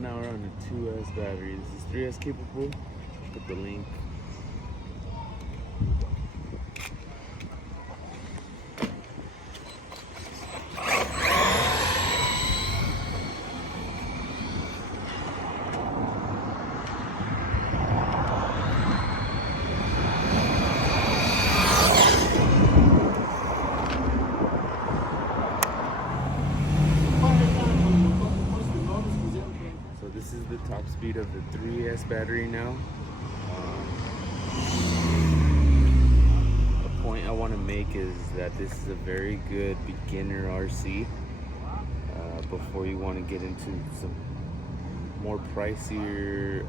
now we're on a 2S battery. This is 3S capable. Put the link. This is the top speed of the 3S battery now. A point I want to make is that this is a very good beginner RC before you want to get into some more pricier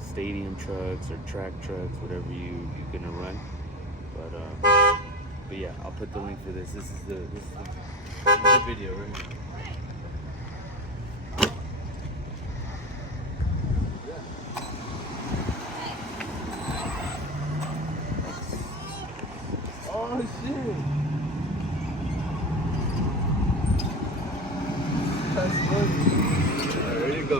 stadium trucks or track trucks, whatever you're gonna run. But yeah, I'll put the link for this. This is the video right here. Oh shit! That's funny. Alright, ready to go.